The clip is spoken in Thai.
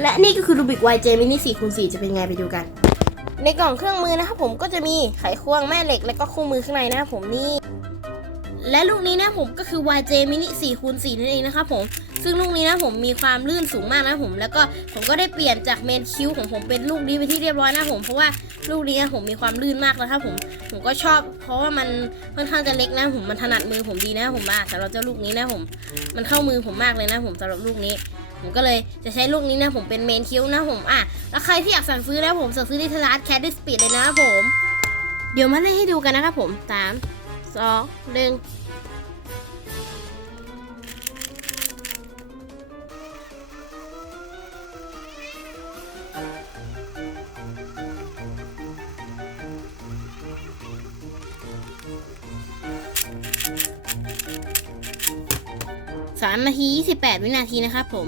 และนี่ก็คือรูบิก YJ Mini 4คูณ4จะเป็นไงไปดูกัน ในกล่องเครื่องมือนะครับผมก็จะมีไขควงแม่เหล็กและก็คู่มือข้างในนะครับผมนี่ และลูกนี้นะผมก็คือ YJ Mini 4คูณ4นั่นเองนะครับผม ซึ่งลูกนี้นะผมมีความลื่นสูงมากนะผม แล้วก็ผมก็ได้เปลี่ยนจากเมนคิวของผมเป็นลูกนี้ไปที่เรียบร้อยนะผม เพราะว่าลูกนี้นะผมมีความลื่นมากแล้วครับผม ผมก็ชอบ เพราะว่ามันค่อนข้างจะเล็กนะผม มันถนัดมือผมดีนะผมมากสำหรับเจ้าลูกนี้นะผม มันเข้ามือผมมากเลยนะผมสำหรับลูกนี้ ผมก็เลยจะใช้ลูกนี้นะผมเป็นเมนคิวนะผมอะแล้วใครที่อยากสั่งซื้อนะผมสั่งซื้อที่ทร้านแคดดี้สปีดเลยนะผม เดี๋ยวมาเล่นให้ดูกันนะครับผมสามสองหนึ่งสามนาทียี่สิบแปดวินาทีนะครับผม